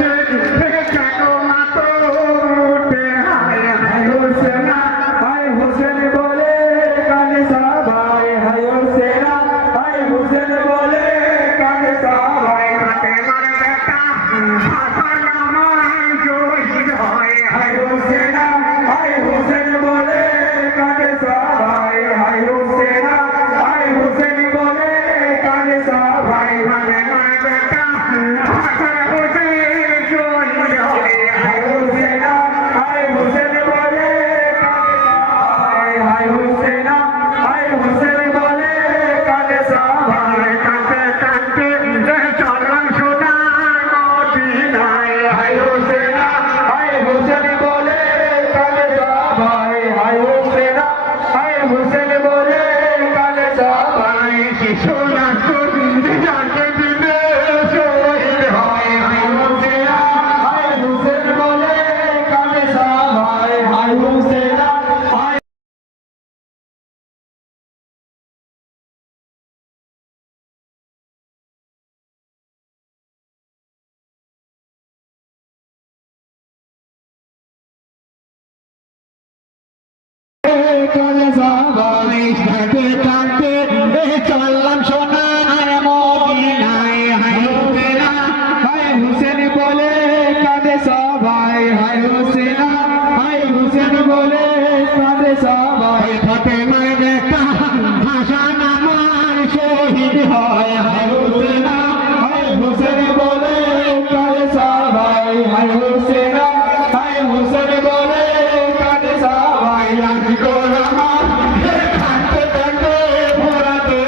Thank you. Arizona. সবাই হায় হোসেন হায় হোসেন বলে কাঁদে সবাই। ফাতে মারে ভাষণ আমার শহীদ হয় হায় হোসেন। হায় হোসেন বলে কাঁদে সবাই হায় হোসেন হায় হোসেন বলে কাঁদে সবাই। লাগি গোরা মা কাঁদতে কাঁদতে